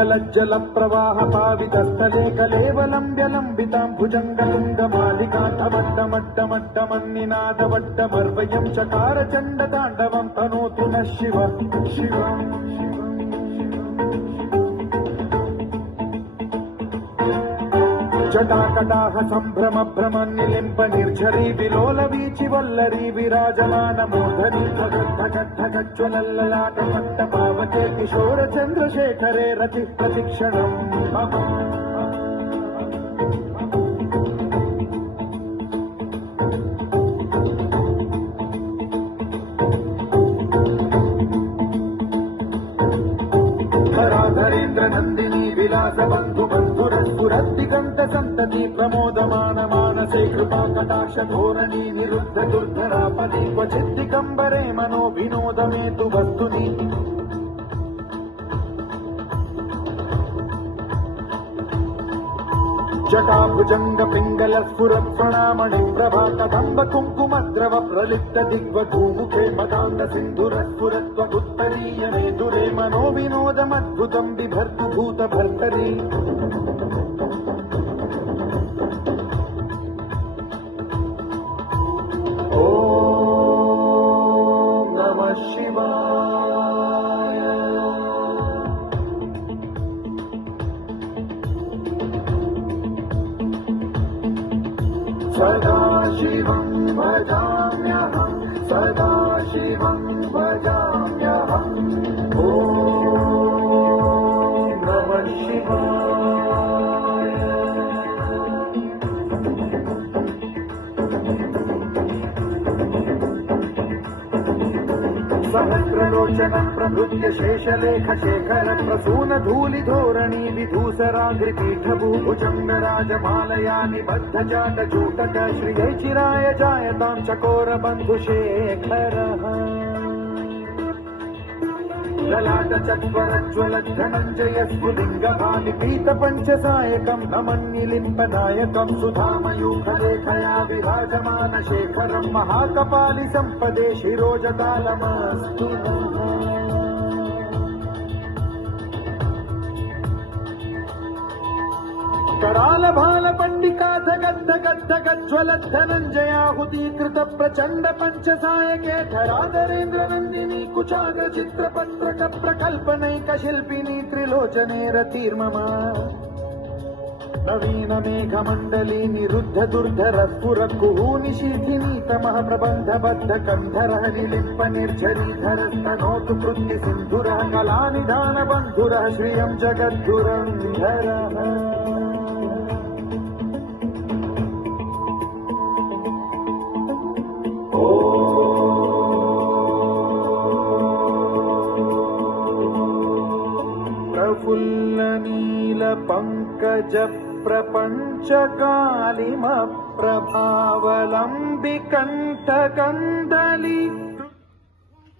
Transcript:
गलज्जल प्रवाह पावितस्थले कलेवलम्ब्य लम्बितां भुजङ्गतुङ्गमालिकान्तमड्डमड्डमड्डमन्निनादवड्डमर्वयं चकार चण्डताण्डवं तनोतु नः शिव शिव जटाकटाह सम्भ्रम भ्रमन्निलिम्ब निर्झरी विलोल वीचि वल्लरी विराजमान मूर्धनि धगद्धगद्धगज्ज्वलल्ललाट पावके किशोर चन्द्रशेखरे रति प्रतिक्षणम् धराधरेन्द्र नन्दिनी विलास बन्धु बन्धुरस्फुरद्दिगन्त सन्तति प्रमोदमान मानसे कृपा कटाक्ष धोरणी निरुद्ध दुर्धरापदि क्वचिद्दिगम्बरे मनो विनोदमेतु वस्तुनि जटाभुजंग पिंगल स्फुरत् प्रणामणि प्रभा कदम्ब कुङ्कुमद्रव प्रलिप्त दिग्वधूमुखे मदान्ध सिन्धुर स्फुरत्वगुत्तरीय मेदुरे मनो विनोदमद्भुतं बिभर्तु भूत भर्तरि ॐ नमः शिवाय सदाशिवं भजाम्यहं सदाशिवं भजाम्यहम् ॐ नमः शिवाय सहस्रलोचन प्रभृत्य शेषलेख शेखर प्रसून धूलि धोरणी विधूसराग्रिपीठभूभुजङ्ग राजमालया निबद्ध जाट चूटक श्रियै चिराय जायतां चकोर बन्धुशेखरः ललाट चत्वरज्ज्वल धनञ्जय स्फुलिङ्ग भानिपीत पञ्चसायकं नमन्निलिम्बनायकं सुधामयूखलेखया विराजमान शेखरं महाकपालि सम्पदे शिरोजतालमस्तु कराल भाल पंडिकाथ गद्ध गद्ध गज्ज्वलत् धनञ्जयाहुतीकृत प्रचण्ड पञ्चसायके धराधरेन्द्र नन्दिनी कुचाग्र चित्रपत्रक प्रकल्पनैक शिल्पिनी त्रिलोचने रतिर्मम नवीन मेघमण्डली निरुद्ध दुर्धर स्फुर कुहूनिशीथिनी तमः प्रबन्ध बद्ध कन्धरः निलिम्प निर्झरीधरस्तनोतु कृत्य सिन्धुरः कलानिधान बन्धुरः श्रियं जगद्धुरन्धरः प्रफुल्ल नील पंकज प्रपंच कालिम प्रभावलंबि कंठ कंदली